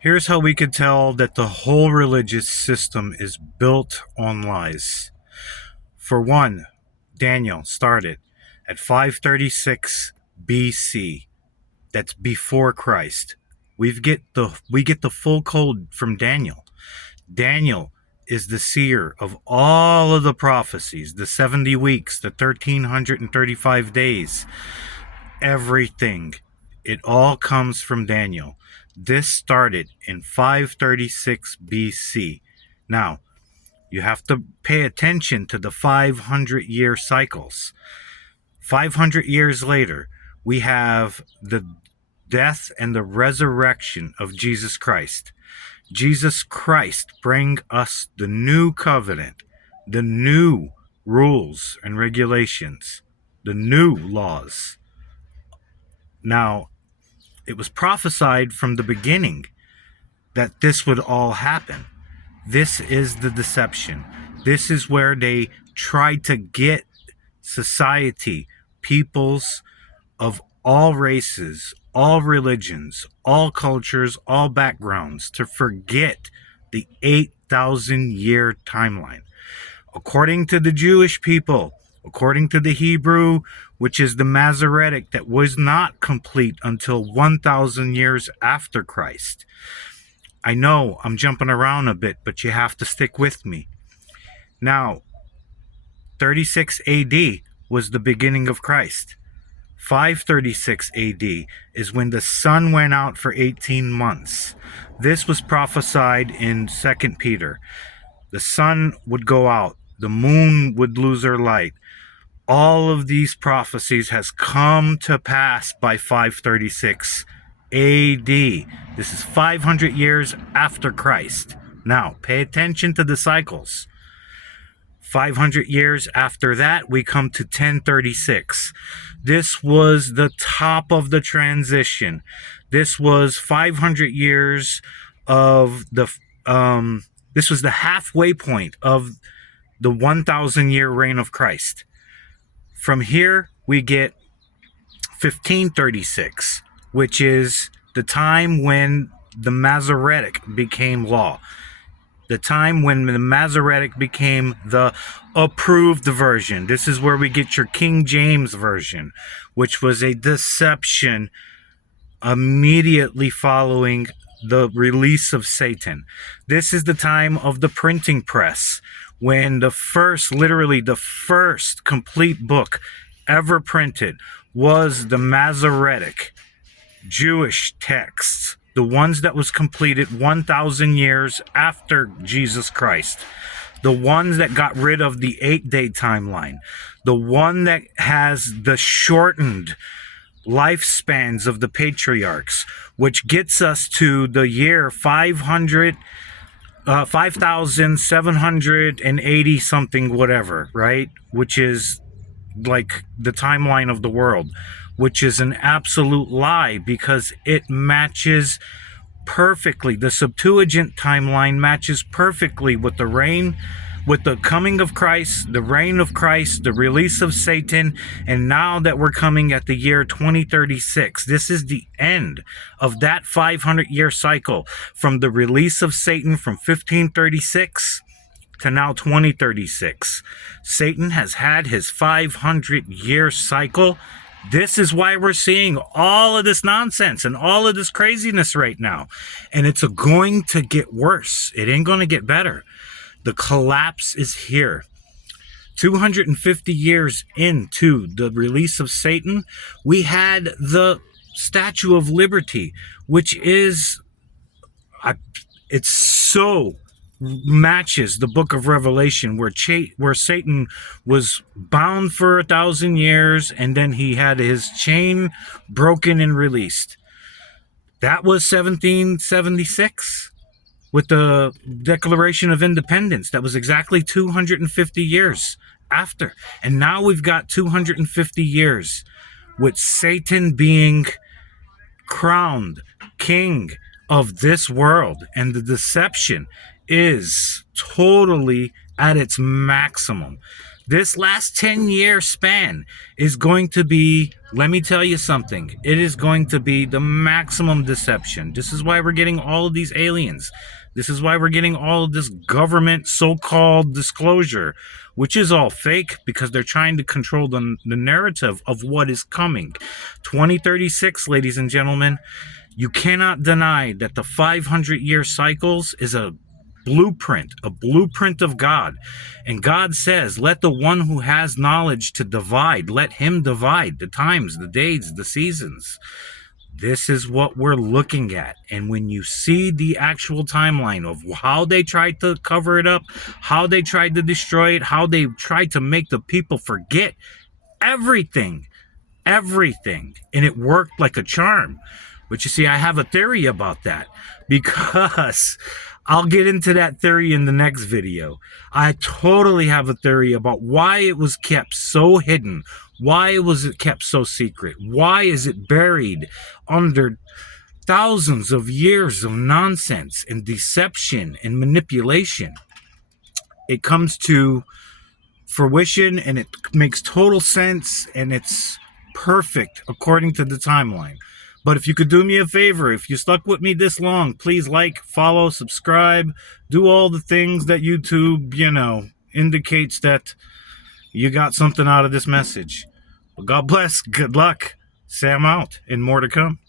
Here's how we could tell that the whole religious system is built on lies. For one, Daniel started at 536 BC. That's before Christ. We get the full code from Daniel. Daniel is the seer of all of the prophecies, the 70 weeks, the 1335 days, everything. It all comes from Daniel. This started in 536 BC. Now, you have to pay attention to the 500-year cycles. 500 years later, we have the death and the resurrection of Jesus Christ. Jesus Christ bring us the new covenant, the new rules and regulations, the new laws. Now, it was prophesied from the beginning that this would all happen. This is the deception. This is where they try to get society, peoples of all races, all religions, all cultures, all backgrounds to forget the 8,000-year timeline. According to the Jewish people, according to the Hebrew, which is the Masoretic that was not complete until 1,000 years after Christ. I know I'm jumping around a bit, but you have to stick with me. Now, 36 AD was the beginning of Christ. 536 AD is when the sun went out for 18 months. This was prophesied in 2 Peter. The sun would go out. The moon would lose her light. All of these prophecies has come to pass by 536 AD. This is 500 years after Christ. Now, pay attention to the cycles. 500 years after that, we come to 1036. This was the top of the transition. This was 500 years of this was the halfway point of the 1,000-year reign of Christ. From here, we get 1536, which is the time when the Masoretic became law. The time when the Masoretic became the approved version. This is where we get your King James version, which was a deception immediately following the release of Satan. This is the time of the printing press, when literally the first complete book ever printed was the Masoretic Jewish texts, the ones that was completed 1,000 years after Jesus Christ, the ones that got rid of the 8-day timeline, the one that has the shortened lifespans of the patriarchs, which gets us to the year 5,780 something whatever, right? Which is like the timeline of the world, which is an absolute lie because it matches perfectly. The Septuagint timeline matches perfectly with the coming of Christ, the reign of Christ, the release of Satan, and now that we're coming at the year 2036. This is the end of that 500-year cycle from the release of Satan from 1536 to now 2036. Satan has had his 500-year cycle. This is why we're seeing all of this nonsense and all of this craziness right now. And it's going to get worse. It ain't going to get better. The collapse is here. 250 years into the release of Satan, we had the Statue of Liberty, which is, it's so matches the book of Revelation, where Satan was bound for 1,000 years and then he had his chain broken and released. That was 1776 with the Declaration of Independence. That was exactly 250 years after. And now we've got 250 years with Satan being crowned king of this world, and the deception is totally at its maximum. This last 10-year span is going to be, let me tell you something, it is going to be the maximum deception. This is why we're getting all of these aliens. This is why we're getting all of this government so-called disclosure, which is all fake because they're trying to control the narrative of what is coming. 2036, ladies and gentlemen, you cannot deny that the 500-year cycles is a blueprint of God. And God says, let the one who has knowledge to divide, let him divide the times, the days, the seasons. This is what we're looking at. And when you see the actual timeline of how they tried to cover it up, how they tried to destroy it, how they tried to make the people forget everything, and it worked like a charm. But you see, I have a theory about that, because I'll get into that theory in the next video. I totally have a theory about why it was kept so hidden. Why was it kept so secret? Why is it buried under thousands of years of nonsense and deception and manipulation? It comes to fruition and it makes total sense and it's perfect according to the timeline. But if you could do me a favor, if you stuck with me this long, please like, follow, subscribe, do all the things that YouTube, indicates that you got something out of this message. Well, God bless, good luck, Sam out, and more to come.